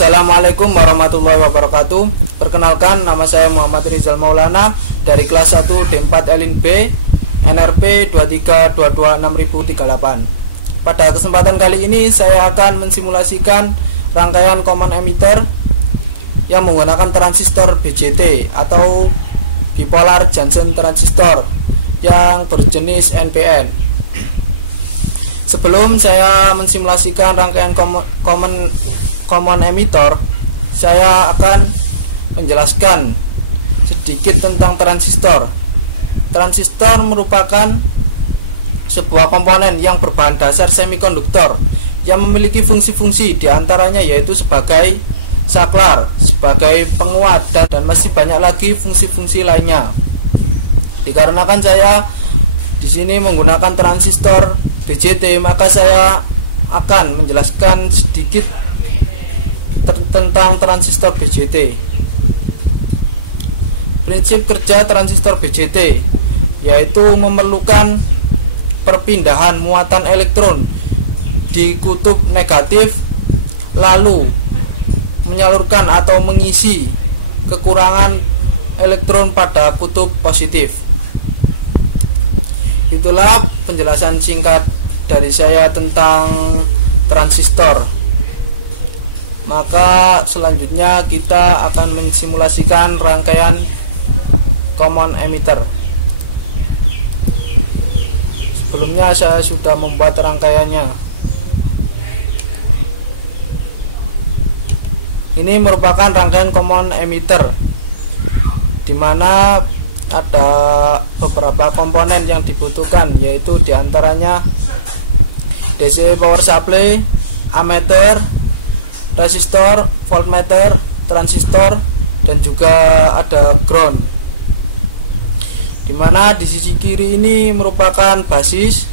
Assalamualaikum warahmatullahi wabarakatuh. Perkenalkan, nama saya Muhammad Rizal Maulana dari kelas 1 D4 Elin B, NRP 23226038. Pada kesempatan kali ini saya akan mensimulasikan rangkaian common emitter yang menggunakan transistor BJT atau bipolar junction transistor yang berjenis NPN. Sebelum saya mensimulasikan rangkaian common emitter, saya akan menjelaskan sedikit tentang transistor. Transistor merupakan sebuah komponen yang berbahan dasar semikonduktor yang memiliki fungsi-fungsi diantaranya yaitu sebagai saklar, sebagai penguat, dan masih banyak lagi fungsi-fungsi lainnya. Dikarenakan saya di sini menggunakan transistor BJT, maka saya akan menjelaskan sedikit tentang transistor BJT. Prinsip kerja transistor BJT yaitu memerlukan perpindahan muatan elektron di kutub negatif, lalu menyalurkan atau mengisi kekurangan elektron pada kutub positif. Itulah penjelasan singkat dari saya tentang transistor. Maka selanjutnya kita akan mensimulasikan rangkaian common emitter. Sebelumnya saya sudah membuat rangkaiannya. Ini merupakan rangkaian common emitter, di mana ada beberapa komponen yang dibutuhkan, yaitu diantaranya DC power supply, ammeter, resistor, voltmeter, transistor, dan juga ada ground. Dimana di sisi kiri ini merupakan basis,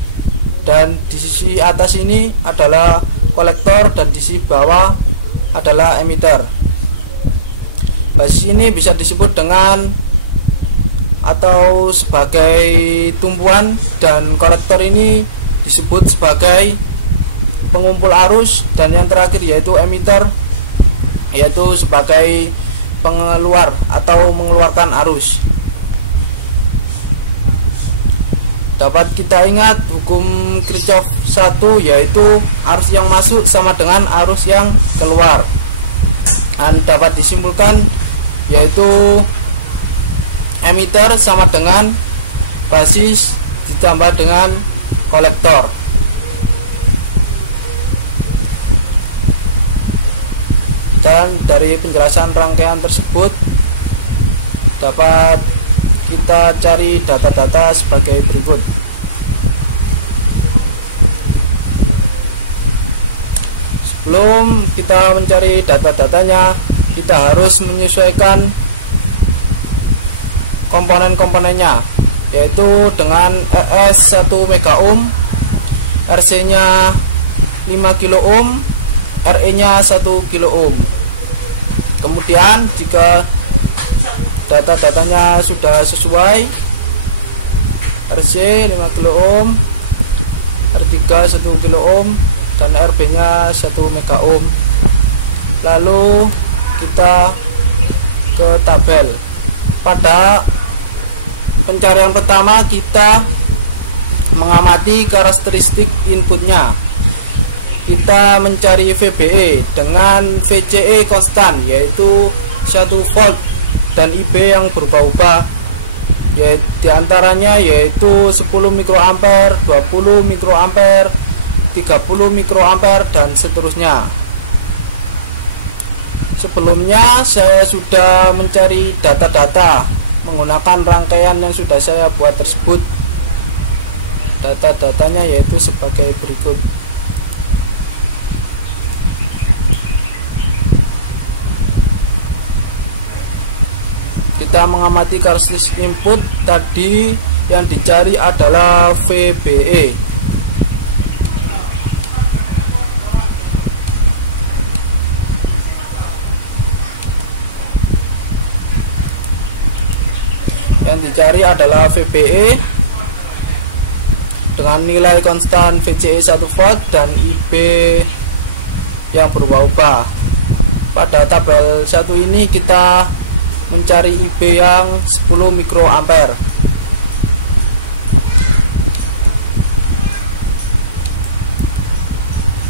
dan di sisi atas ini adalah kolektor, dan di sisi bawah adalah emitter. Basis ini bisa disebut dengan atau sebagai tumpuan, dan kolektor ini disebut sebagai pengumpul arus, dan yang terakhir yaitu emitter, yaitu sebagai pengeluar atau mengeluarkan arus. Dapat kita ingat hukum Kirchhoff 1, yaitu arus yang masuk sama dengan arus yang keluar. Dan dapat disimpulkan yaitu emitter sama dengan basis ditambah dengan kolektor. Dan dari penjelasan rangkaian tersebut dapat kita cari data-data sebagai berikut. Sebelum kita mencari data-datanya, kita harus menyesuaikan komponen-komponennya, yaitu dengan ES 1 megaohm, RC nya 5 kilo ohm, RE nya 1 kilo ohm. Kemudian jika data-datanya sudah sesuai, RC 5 kilo ohm, R3 1 kilo ohm, dan RB nya 1 mega ohm. Lalu kita ke tabel. Pada pencarian pertama kita mengamati karakteristik inputnya. Kita mencari VBE dengan VCE konstan, yaitu 1 volt, dan IB yang berubah-ubah, diantaranya yaitu 10 mikroampere, 20 mikroampere, 30 mikroampere, dan seterusnya. Sebelumnya saya sudah mencari data-data menggunakan rangkaian yang sudah saya buat tersebut. Data-datanya yaitu sebagai berikut. Kita mengamati karakteristik input tadi, yang dicari adalah VBE. Yang dicari adalah VBE dengan nilai konstan VCE 1 volt dan IB yang berubah-ubah. pada tabel 1 ini kita mencari IB yang 10 mikroampere.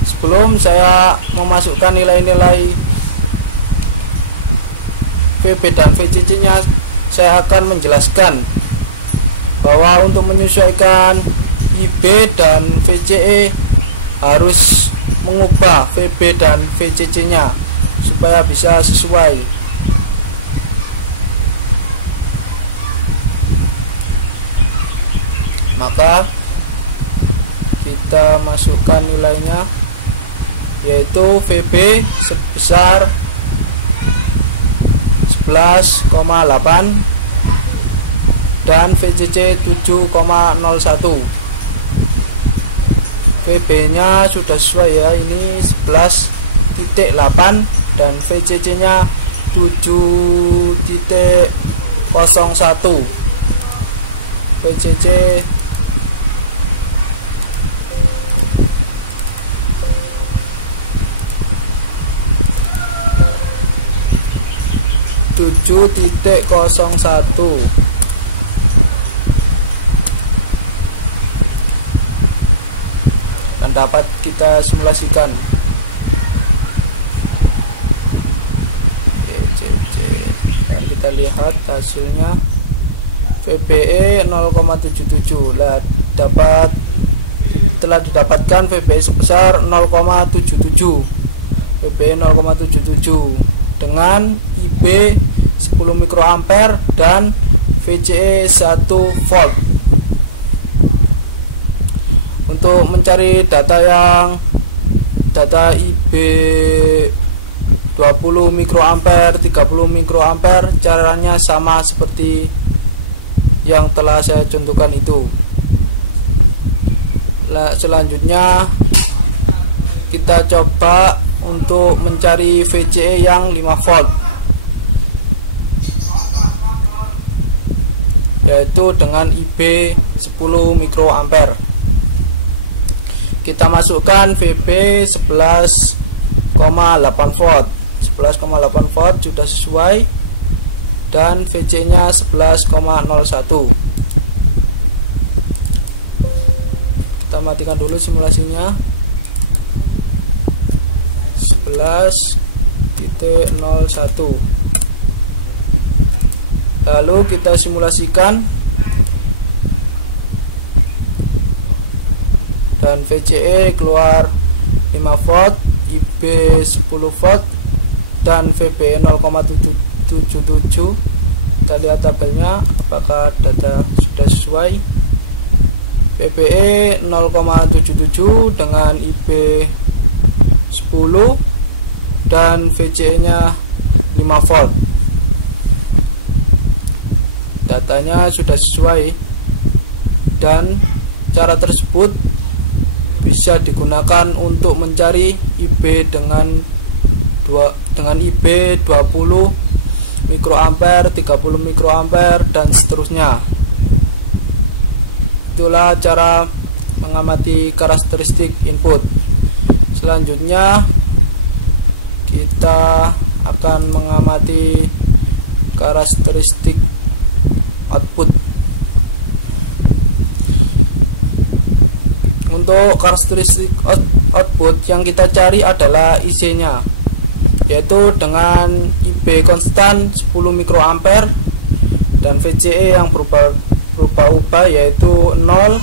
Sebelum saya memasukkan nilai-nilai VB dan VCC nya, saya akan menjelaskan bahwa untuk menyesuaikan IB dan VCE harus mengubah VB dan VCC nya supaya bisa sesuai. Maka kita masukkan nilainya, yaitu VB sebesar 11,8 dan VCC 7,01. VB nya sudah sesuai ya, ini 11,8 dan VCC nya 7,01. VCC 7,01. Dan dapat kita simulasikan. Dan kita lihat hasilnya, VBE 0,77. Lah, telah didapatkan VBE sebesar 0,77. VBE 0,77 dengan IB 10 mikroampere dan VCE 1 volt. Untuk mencari data IB 20 mikroampere, 30 mikroampere, caranya sama seperti yang telah saya contohkan itu. Selanjutnya kita coba untuk mencari VCE yang 5 volt, yaitu dengan IB 10 mikroampere. Kita masukkan VB 11,8 volt. 11,8 volt sudah sesuai dan VC nya 11,01. Kita matikan dulu simulasinya. 11,01. Lalu kita simulasikan dan VCE keluar 5 volt, IB 10 volt dan VB 0,77. Kita lihat tabelnya apakah data sudah sesuai. VBE 0,77 dengan IB 10 dan VCE nya 5 volt. Datanya sudah sesuai dan cara tersebut bisa digunakan untuk mencari IB dengan IB 20 mikroampere, 30 mikroampere dan seterusnya. Itulah cara mengamati karakteristik input. Selanjutnya kita akan mengamati karakteristik output. Untuk karakteristik output yang kita cari adalah IC nya, yaitu dengan IB konstan 10 mikroampere dan VCE yang berubah-ubah, yaitu 0,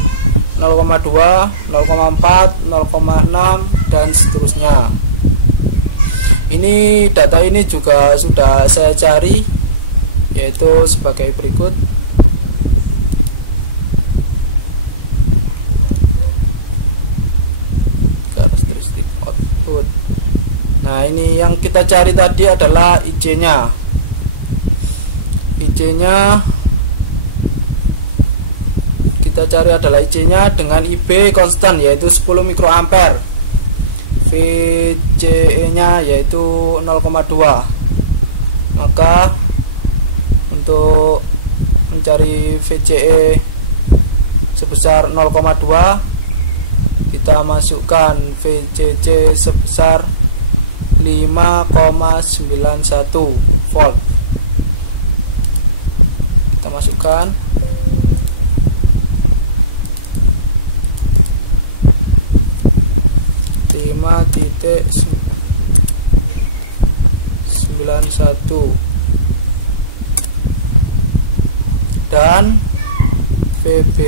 0,2, 0,4, 0,6 dan seterusnya. Data ini juga sudah saya cari, yaitu sebagai berikut. Karakteristik output. Nah, ini yang kita cari tadi adalah IC nya. IC nya kita cari adalah IC nya dengan IB konstan, yaitu 10 mikroampere. VCE nya yaitu 0,2. Maka untuk mencari VCE sebesar 0,2, kita masukkan VCC sebesar 5,91 volt. Kita masukkan. titik 91 dan VB.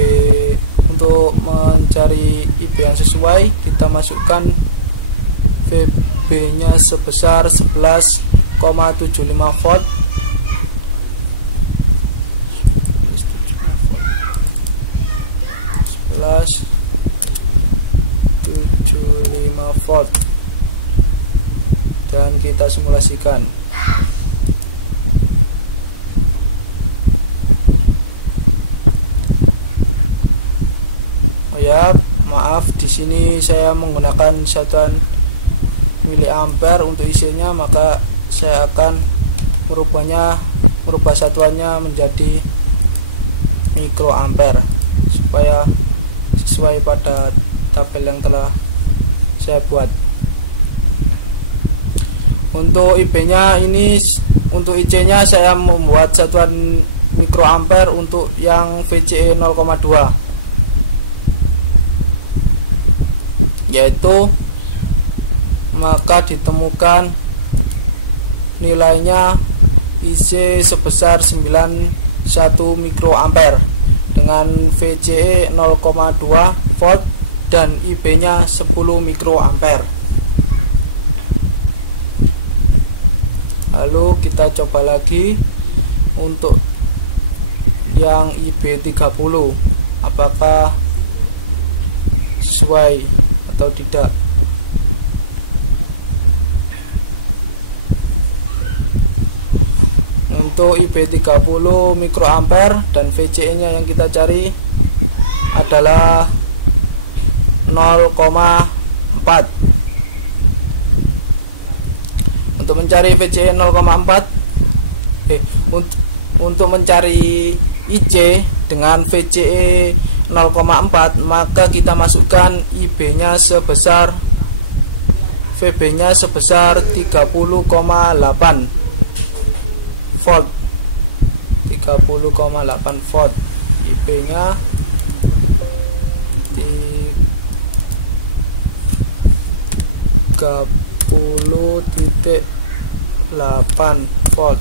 Untuk mencari IB yang sesuai, kita masukkan VB nya sebesar 11,75 volt. 11,75 volt dan kita simulasikan. Oh ya, maaf, di sini saya menggunakan satuan miliampere untuk isinya, maka saya akan merubah satuannya menjadi mikroampere supaya sesuai pada tabel yang telah saya buat. Untuk IB nya ini, untuk IC nya saya membuat satuan mikroampere untuk yang VCE 0,2, yaitu maka ditemukan nilainya IC sebesar 91 mikroampere dengan VCE 0,2 volt dan IB nya 10 mikroampere. Lalu kita coba lagi untuk yang IB 30, apakah sesuai atau tidak. Untuk IB 30 mikroampere dan VCE nya yang kita cari adalah 0,4. Untuk mencari VCE 0,4, untuk mencari IC dengan VCE 0,4, maka kita masukkan IB nya sebesar VB nya sebesar 30,8 volt. 30,8 volt. IB nya 30,8 volt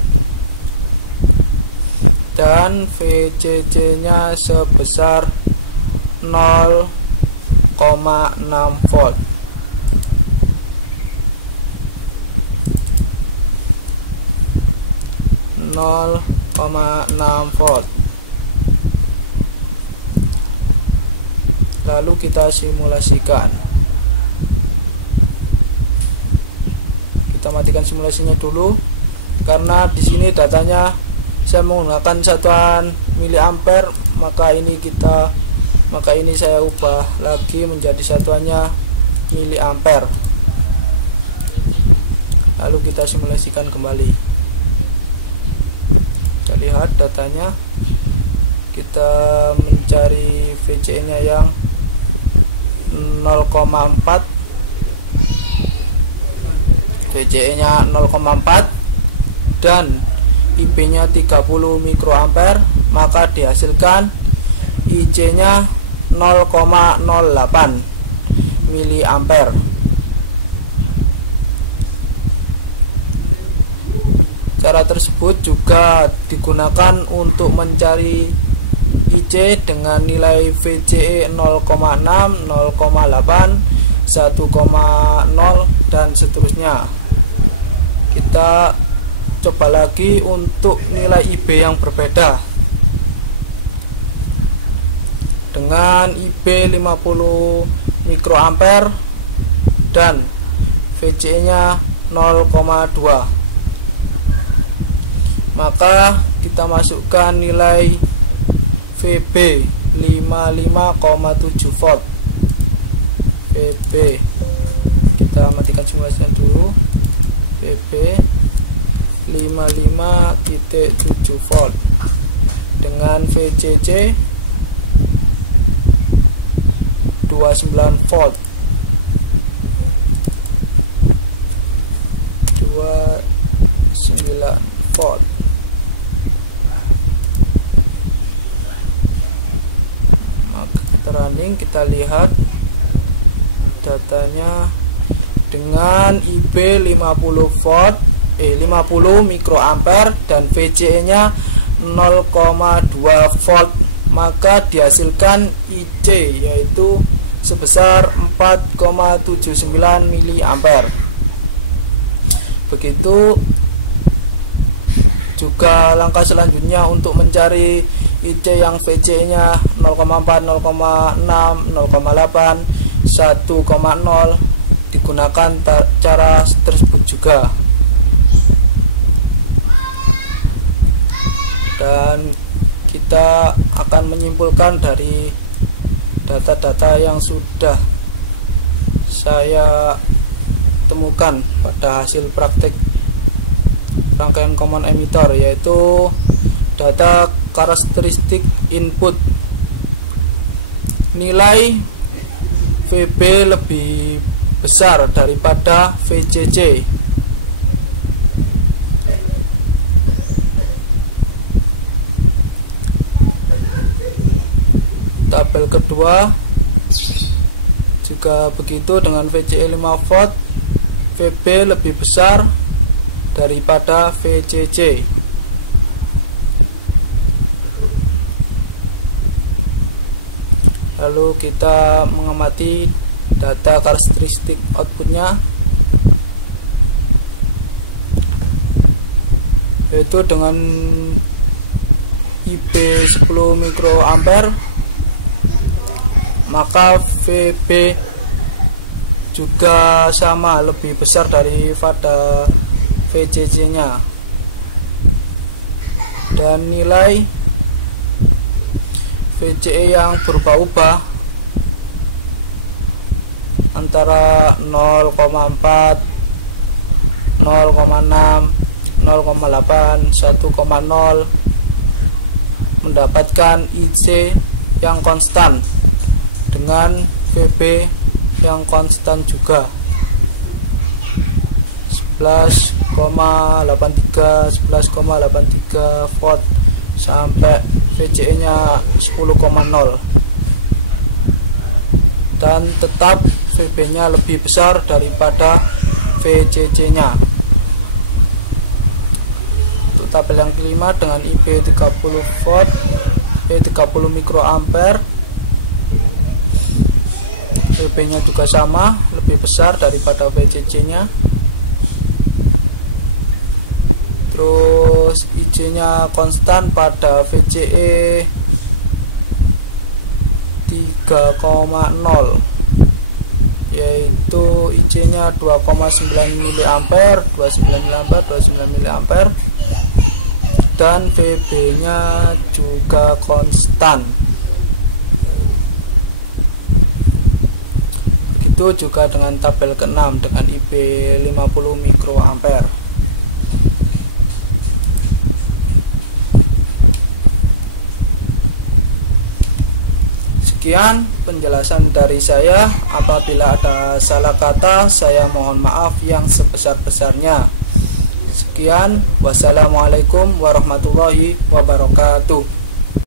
dan VCC nya sebesar 0,6 volt. Lalu kita simulasikan. Kita matikan simulasinya dulu karena di sini datanya saya menggunakan satuan miliampere, maka ini saya ubah lagi menjadi satuannya miliampere. Lalu kita simulasikan kembali. Kita lihat datanya. Kita mencari VCE nya yang 0,4, VCE nya 0,4 dan IB nya 30 mikroampere, maka dihasilkan IC nya 0,08 miliampere. Cara tersebut juga digunakan untuk mencari IC dengan nilai VCE 0,6, 0,8, 1,0 dan seterusnya. Kita coba lagi untuk nilai IB yang berbeda. Dengan IB 50 mikroampere dan VCE nya 0,2, maka kita masukkan nilai VB 55,7 volt. VB, kita matikan simulasinya dulu. VB 55,7 volt dengan VCC 29 volt. volt. Maka kita running, kita lihat datanya dengan IB 50 volt 50 mikroampere dan VCE nya 0,2 volt, maka dihasilkan IC yaitu sebesar 4,79 miliampere. Begitu juga langkah selanjutnya untuk mencari IC yang VCE nya 0,4, 0,6, 0,8, 1,0 digunakan cara tersebut juga. Dan kita akan menyimpulkan dari data-data yang sudah saya temukan pada hasil praktek rangkaian common emitter, yaitu data karakteristik input. Nilai VB lebih besar daripada VCC. Tabel kedua juga begitu, dengan VCE 5 volt, VB lebih besar daripada VCC. Lalu kita mengamati data karakteristik outputnya, yaitu dengan IB 10 mikroampere, maka VB juga sama, lebih besar daripada VCC nya. Dan nilai VCE yang berubah-ubah antara 0,4, 0,6, 0,8, 1,0 mendapatkan IC yang konstan dengan VB yang konstan juga, 11,83 volt sampai VCE nya 10,0, dan tetap VB nya lebih besar daripada VCC nya. Untuk tabel yang kelima, dengan IB 30 volt, 30 mikroampere, VB nya juga sama, lebih besar daripada VCC nya. Terus IC nya konstan pada VCE 3,0, yaitu IC nya 2,9 miliampere, 29 miliampere, dan VB nya juga konstan. Begitu juga dengan tabel ke-6 dengan IB 50 mikroampere. Sekian penjelasan dari saya. Apabila ada salah kata, saya mohon maaf yang sebesar-besarnya. Sekian, wassalamualaikum warahmatullahi wabarakatuh.